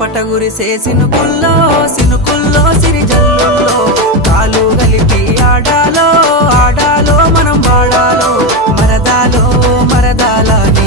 పట గురిసే సినుకుల్లో సినుకుల్లో సిరిజల్లుల్లో కాలు గలిపి ఆడాలో ఆడాలో మనం వాడాలో మరదాలో మరదాల నీ